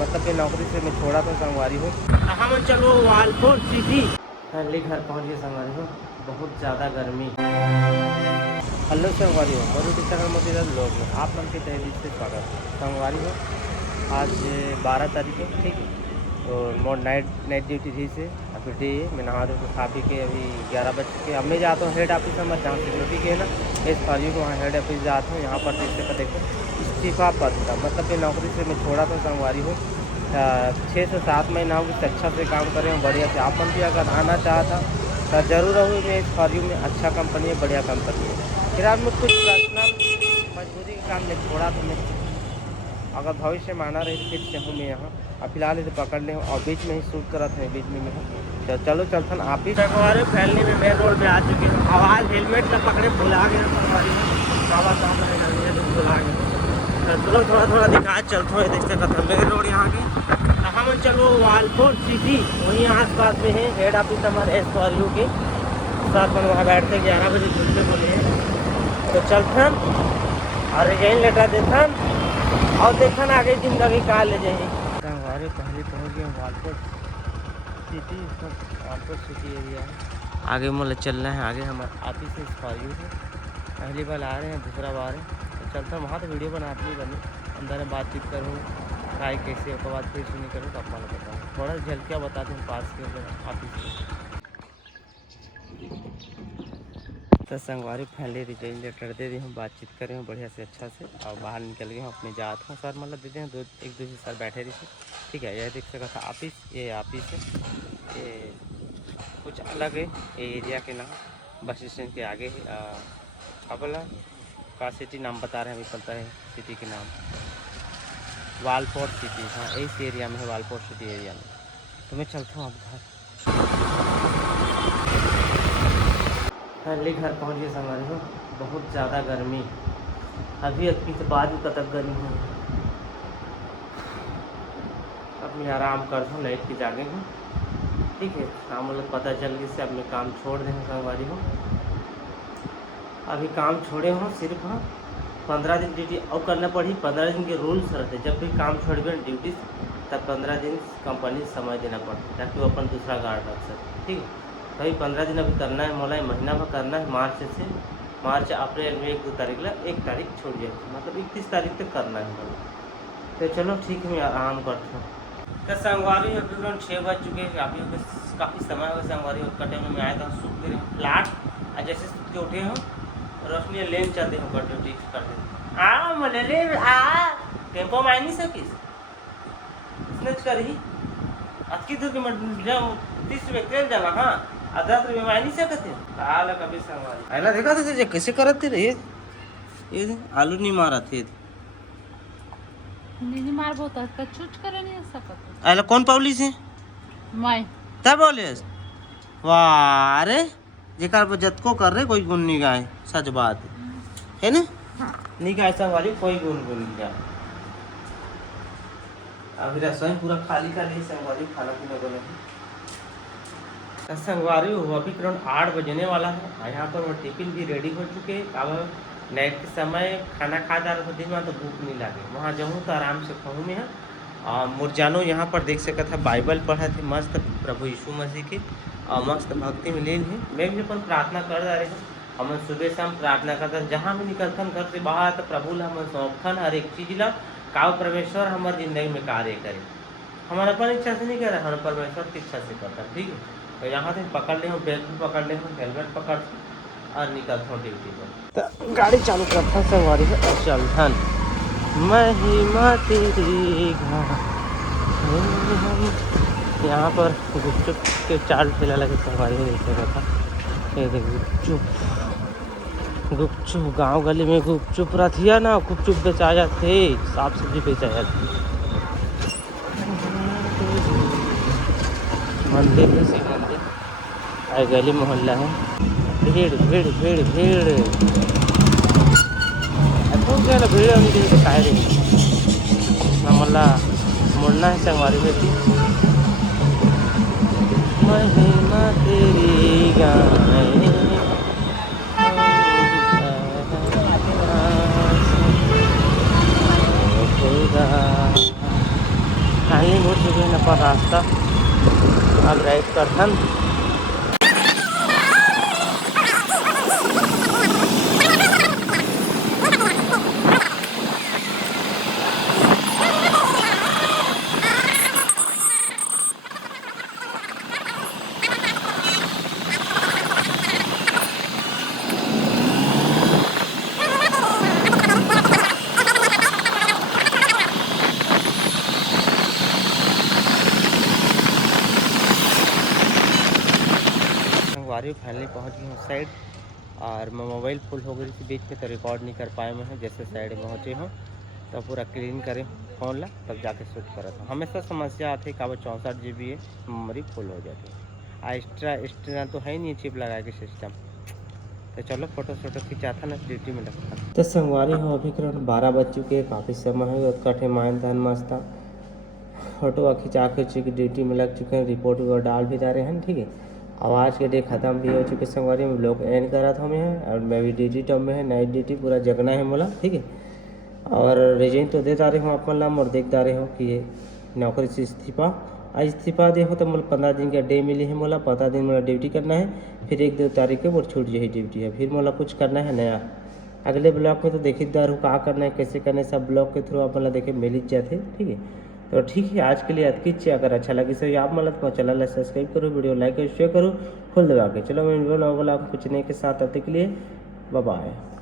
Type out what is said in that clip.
मतलब कि नौकरी से मैं छोड़ा था संगवारी हूँ। हम चलो वालपुर सिटी पहले घर पहुँच गए संगवारी हूँ। बहुत ज़्यादा गर्मी। हेलो संगवारी हो मोरू चैनल मोतीलाल लोग में आप मन के तहरीर से स्वागत है। संगवारी हो आज 12 तारीख है, ठीक है। तो मोर नाइट ड्यूटी थी से अभी डे मैं नहा धो के खा पी के अभी 11 बज के अब मैं जाता हूँ हेड ऑफिस में, जहाँ सिक्योरिटी के है ना इस फॉर्यू को, वहाँ हेड ऑफिस जाता हूँ। यहाँ पर देखो इस्तीफा पत्र था, मतलब कि नौकरी से मैं छोड़ा था संगवारी हूँ। 6 से 7 महीना हो गए अच्छा से काम कर रहे हूँ बढ़िया से। आप मन भी अगर आना चाहता तो ज़रूर रहूँ। मैं इस फॉर्यू में अच्छा कंपनी है, बढ़िया कंपनी है। फिर आज मैं कुछ पर्सनल मजबूरी के काम नहीं छोड़ा तो मैं अगर भविष्य में आना रही तो फिर चाहूँ मैं यहाँ। अब फिलहाल इसे पकड़ ले और बीच में ही शूट करा था, बीच में मैं चलो चलथन आप ही संगवारी फैलने में मेन रोड पे आ चुके हैं। आवाज़ हेलमेट का पकड़े भुला गए संगवारी बाबा साहब भुला गए। चलो थोड़ा थोड़ा दिखा चलते हुए देखते खत्म मेन रोड यहाँ की। हम चलो वालपुर सिटी वहीं आसपास में है हेड ऑफिस हमारे SRU के साथ में, वहाँ बैठते 11 बजे घूमते बोले हैं। तो चलथन और यहीं लेटा देथन और देखन आगे जिंदगी कहाँ ले जाइए। हमारे पहले पहुँच गए Walpur city, Walpur city area है। आगे मुझे चलना है, आगे हमारा ऑफिस SRU है। पहली बार आ रहे हैं, दूसरा बार है तो चलता हूँ वहाँ तो वीडियो बनाती बनी अंदर में बातचीत करूँ काय कैसे उसके बाद फिर सुनी करूँ तो अपना बताऊँ। थोड़ा झलकियाँ बता दूँ पास के ऑफिस में। तो संगवारी फैले रिजाइन लेटर दे दी हूँ, बातचीत करें हूँ बढ़िया से अच्छा से और बाहर निकल गए हूँ अपने जात हूँ। सर मतलब देते हैं एक दूसरे सर बैठे रही थे, ठीक है। यह देख सका था ऑफिस, ये ऑफिस है, ये कुछ अलग है ये एरिया के नाम बस स्टैंड के आगे अबला का सिटी नाम बता रहे हैं, अभी पता है सिटी के नाम वालपोर्ट सिटी। हाँ इस एरिया में है, वालपोर्ट सिटी एरिया में। तो मैं चलता हूँ अब घर, पहले घर पहुँच गए संगवारी हो। बहुत ज़्यादा गर्मी अभी से बाद में कतक गर्मी है। अब मैं आराम करता हूँ, लाइट की जागे हूँ, ठीक है। शाम मतलब पता चल गई से अब मैं काम छोड़ दें संगवारी हो। अभी काम छोड़े हो सिर्फ 15 दिन ड्यूटी और करना पड़ी। 15 दिन के रूल्स रहते, जब भी काम छोड़ गए ड्यूटी तब 15 दिन कंपनी समय देना पड़ता है ताकि वो अपन दूसरा गार्ड रख सके, ठीक है। भाई 15 दिन अभी करना है, मोला महीना भर करना है। मार्च अप्रैल में 1-2 तारीख ला 1 तारीख छोड़ जाए, मतलब 31 तारीख तक करना है मोला। तो चलो ठीक है मैं आराम करता हूँ। तो संगवारी अभी तुरंत 6 बज चुके हैं, काफ़ी समय हो संगवारी कटे में मैं आया था सूख दे फ्लाट और जैसे सूख के उठे हो रोशनी लेन चलते हो कर ड्यूटी करते आ मले आ टेम्पो में आई नहीं सकिस इसने करी अतकी दूर के जब 30 रुपये तेल जाला। हाँ 10 रुपये में आई नहीं सकते आला कभी संगवारी आला देखा थे कैसे करते रहे ये आलू नहीं मारा थे नहीं मार बहुत कचुच करे नहीं सकत आला कौन पावली से मैं तब बोले वाह अरे जेकर पर जतको कर रहे कोई गुण नहीं गाय, सच बात है ना। नहीं गाय संगवारी कोई गुण गाय। अभी रसोई पूरा खाली खाली संगवारी खाना पीना बना संगवारी हो। अभी करीब 8 बजने वाला है। यहाँ पर वो टिफिन भी रेडी हो चुके हैं। अब नाइट के समय खाना खा जा रहा दिन में तो भूख नहीं लगे, वहाँ जाऊँ तो आराम से खाऊँ मैं। मुरजानो यहाँ पर देख सका था बाइबल पढ़ा थे मस्त प्रभु यीशु मसीह के और मस्त भक्ति में लीन है। मैं भी अपन प्रार्थना कर रहे हैं, हम सुबह शाम प्रार्थना करते जहाँ भी निकलथन घर से बाहर तो प्रभु ला हम सौंपथन हर एक चीज़ ला काव परमेश्वर हमारे ज़िंदगी में कार्य करे। हमारा अपन इच्छा से नहीं कर रहे, हमारे परमेश्वर की इच्छा से करता, ठीक है। तो यहाँ से पकड़ ले हूँ, बैग भी पकड़ ले हूँ, हेलमेट पकड़ और निकलता हूँ ड्यूटी पर। तो गाड़ी चालू करता संगवारी से और चलथन महिमा तेरी यहाँ पर गुपचुप के 4 ठेला लगे संगवारी में देख रहा था। ये देख गुपचुप गांव गली में गुपचुप रहती है ना, गुपचुप बेचा जाते, साफ सब्जी बेचा जाती है। मंदिर है, शिव मंदिर गली मोहल्ला है। भीड़ भीड़ भीड़ भीड़ क्या भीड़ होनी चाहिए तो काय रही हमला मुड़ना है संगवारी में थी। महिमा तेरी गाए फाइनली मुड़ चुके हैं अपन रास्ता अब राइट करथन। संगवारी फाइनली पहुंच गए उस साइड और मैं मोबाइल फुल हो गई थी बीच में तो रिकॉर्ड नहीं कर पाए मैं जैसे साइड में पहुँचे हूँ तो पूरा क्लीन करें फ़ोन ला तब जाके शूट करा था। हमेशा समस्या आती है काबा 64 GB है मेमोरी फुल हो जाती है एक्स्ट्रा तो है नहीं चिप लगा के सिस्टम। तो चलो फोटो खींचा था ना ड्यूटी में लगता तो संगवारी हो अभी करीब 12 बज चुके हैं काफ़ी समय है कठे मान धान मस्त फोटो खिंचा के ड्यूटी में लग चुके हैं रिपोर्ट वगैरह डाल भी जा रहे हैं ठीक है। आवाज़ के डे ख़त्म भी हो चुके संगवारी में लोग एंड करा था हमें और मैं भी ड्यूटी टॉप में है नाइट ड्यूटी पूरा जगना है मोला ठीक है। और रिजाइन तो दे जा रहे हूँ अपन नाम और देख जा रहे हो कि ये नौकरी से इस्तीफा दे हो तो मोला 15 दिन का डे मिली है मोला 15 दिन मोला ड्यूटी करना है फिर 1-2 तारीख के वो छूट जाए ड्यूटी है फिर मोला कुछ करना है नया अगले ब्लॉक में तो देखिए दारू कहाँ करना है कैसे करना है सब ब्लॉक के थ्रू आप मतलब देखे मिल ही जाते ठीक है। तो ठीक है आज के लिए अतकीच अगर अच्छा लगे सर आप मतलब तो चैनल सब्सक्राइब करो वीडियो लाइक करो शेयर करो फुल दबा के चलो मैं वीडियो बोला कुछ नहीं के साथ आते के लिए बाय बाय।